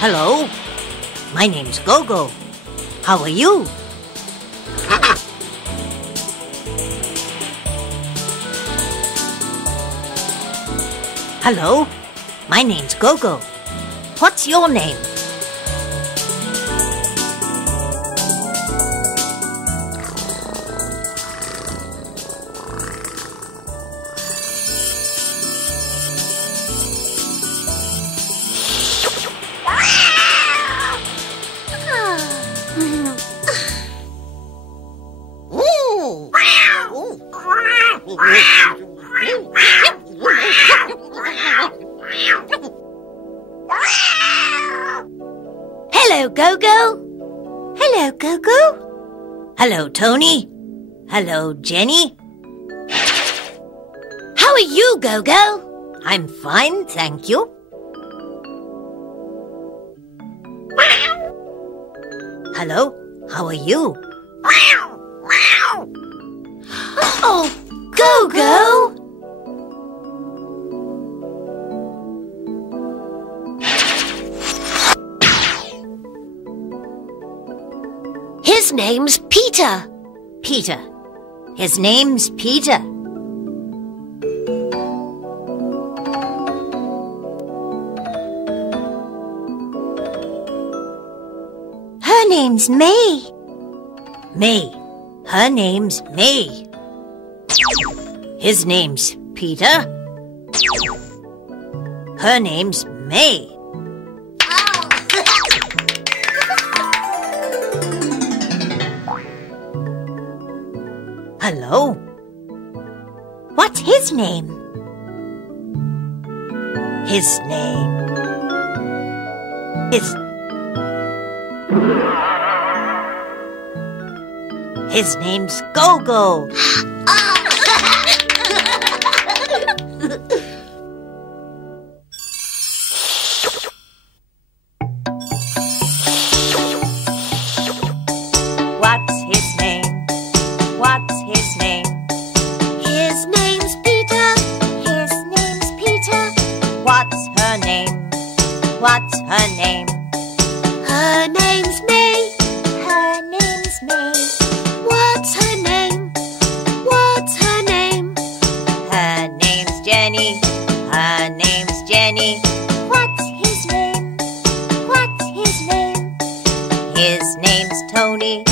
Hello, my name's Gogo. How are you? Hello, my name's Gogo. What's your name? Hello, Gogo. Hello, Gogo. Hello, Tony. Hello, Jenny. How are you, Gogo? I'm fine, thank you. Hello, how are you? Oh, Gogo! His name's Peter. Peter. His name's Peter. Her name's May. May. Her name's May. His name's Peter. Her name's May. Hello. What's his name? His name. His name's Gogo. What's his name? What's his name? His name's Peter. His name's Peter. What's her name? What's her name? Her name's May. Her name's May. What's her name? What's her name? Her name's Jenny. Her name's Jenny. What's his name? What's his name? His name's Tony.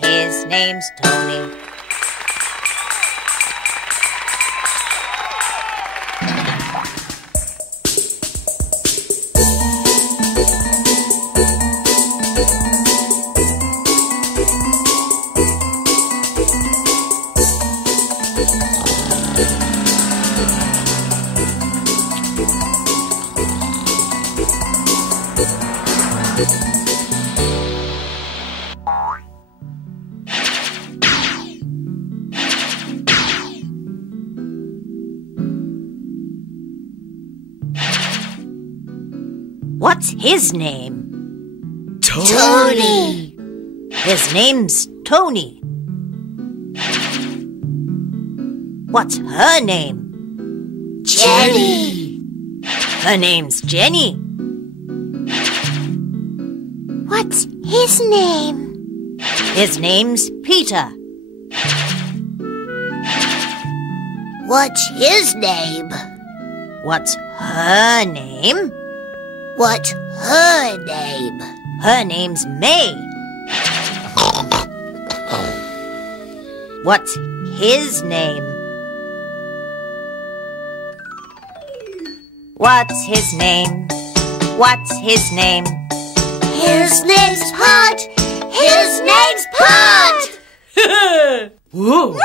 His name's Tony. What's his name? Tony. His name's Tony. What's her name? Jenny. Her name's Jenny. What's his name? His name's Peter. What's his name? What's her name? What's her name? Her name's May. What's his name? What's his name? What's his name? His name's Pod. His name's Pod. Whoa.